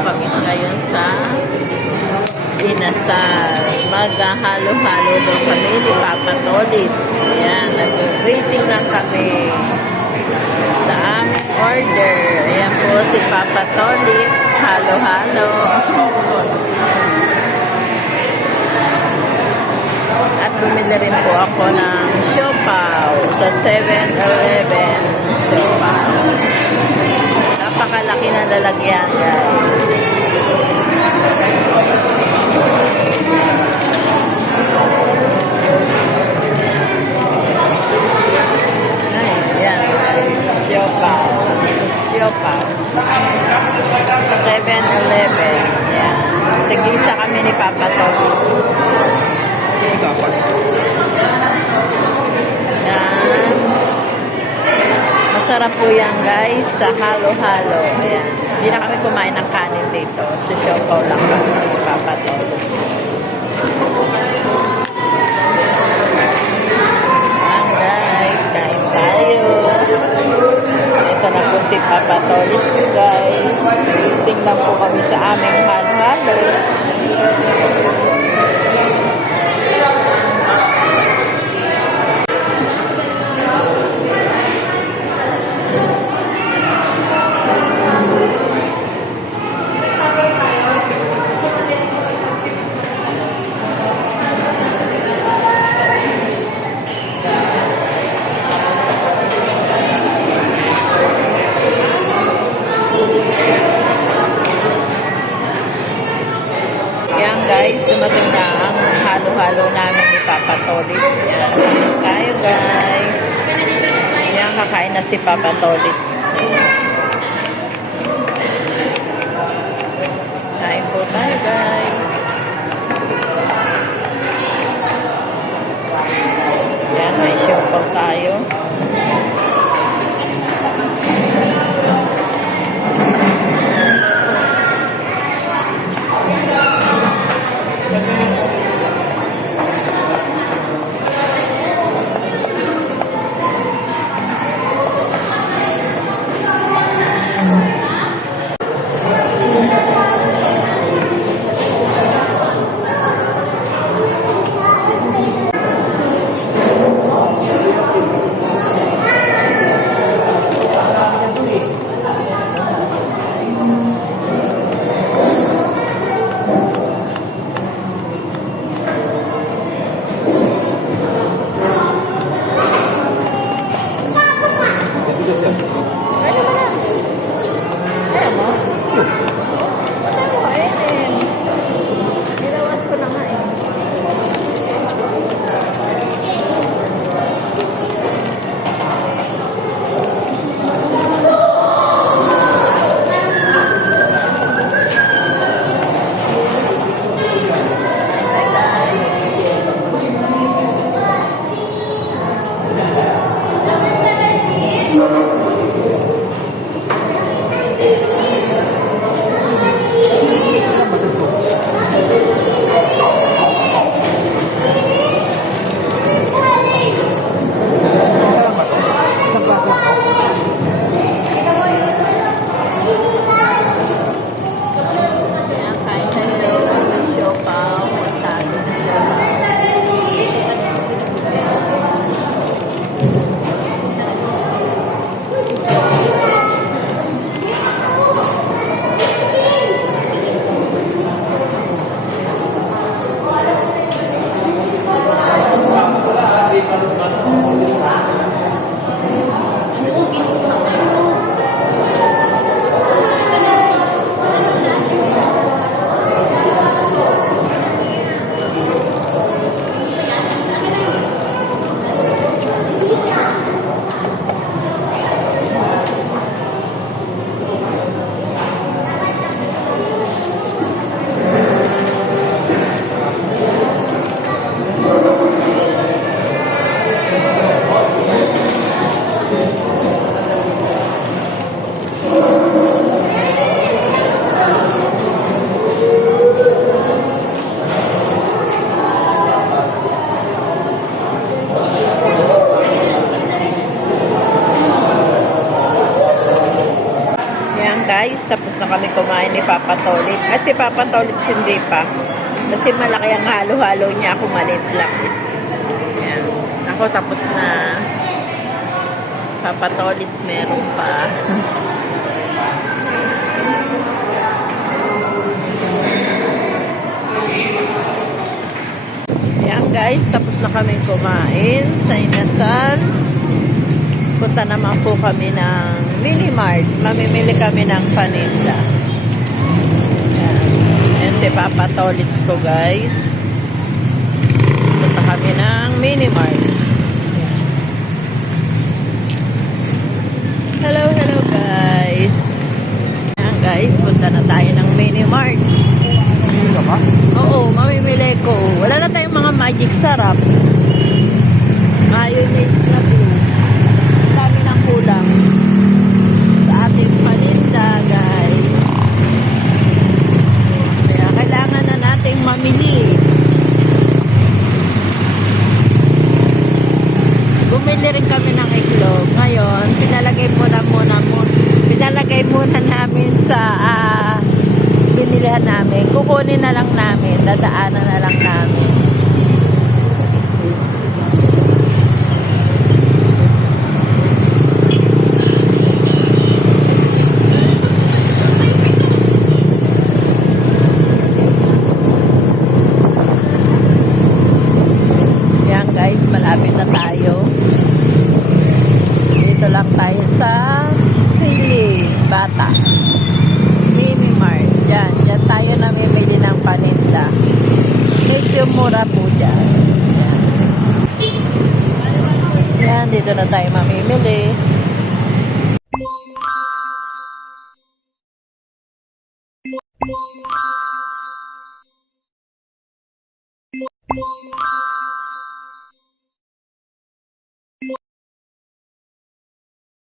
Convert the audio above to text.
kami ngayon sa inasal. Maghahalo-halo daw kami ni Papa Tolitz. Ayan, nag-waiting lang kami sa aming order. Ayan po si Papa Tolitz. Halo-halo. At bumili rin po ako ng siopaw sa 7-Eleven. Siopaw. Napakalaki na lalagyan, guys. Ayan, guys. Siopaw. Siopaw. 7-Eleven. Ayan. Tig-isa kami ni Papa Tolitz. Ayan. Masarap po yan, guys, sa halo-halo. Ayan. Hindi na kami kumain ng kanin dito. Sa siopaw lang kami ni Papa Tolitz. Ayan, guys. Kain tayo. Ito na po si Papa Tolitz, guys. Tingnan po kami sa aming halo-halo. Yan, guys, dumating na ang halo-halo namin ni Papa Tolitz. Yan, kayo, guys. Yan, kakain na si Papa Tolitz. Kain po tayo, guys. Yan, may siopaw tayo. guys, tapos na kami kumain ni Papa Tolit. Kasi Papa Tolit hindi pa. Kasi malaki ang halo-halo niya, ako maliit lang. Ayan. Ako tapos na. Papa Tolit meron pa. Ayan guys, tapos na kami kumain sa Inasal. Punta naman po kami ng Minimart. Mamimili kami ng paninda. Ayan. Ayan si Papa Tolits ko guys. Punta kami ng Minimart. Hello, hello guys. Ayan guys, punta na tayo ng Minimart. Oo, mamimili ko. Wala na tayong mga magic sarap. Mayonnaise na po. Dami ng kulang sa ating paninda guys. Kaya kailangan na nating mamili. Bumili rin kami ng iklog. Ngayon, pinalagay muna namin sa binilihan namin. Kukunin na lang namin. Dadaanan na lang namin. Yan guys, malapit na tayo. Dito lang tayo sa Sili, Bata. Minimart. Diyan tayo namimili ng paninda. Medyo mura po dyan. Yan, dito na tayo mamimili.